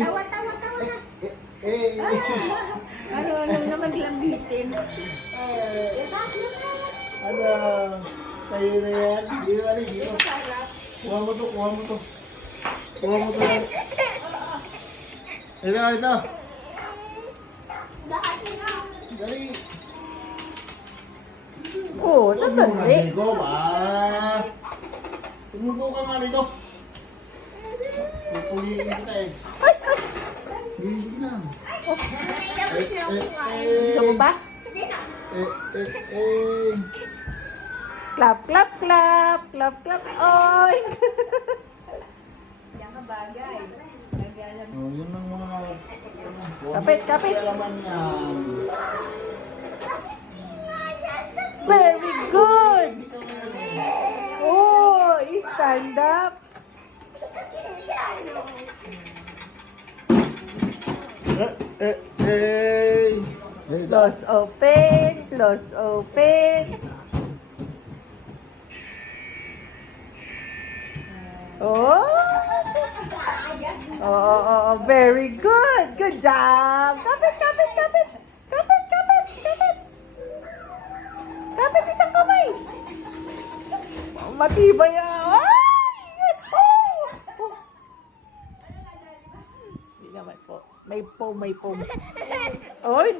Tawa na. Ano naman lambitin? Ano? Tayo na yan. Dito, Ali. Dito. Kuha mo to. Kuha mo to. Ito. Dali. Oo, sandali. Digo ba? Tumubo ka nga dito. Pupuliin kita eh. Sige na. Gusto mo ba? Clap, clap, clap. Clap, clap. Oy! Yan ka bagay. Oh, yun ang mga... Kapit. Alaman yan. Very good! Oh, stand up. Close open. Oh! Oh, very good. Good job. Kapit. Kapit isang kamay. Matibay ah. Ay! Oh! Hindi naman po. May foam. Oh, hindi.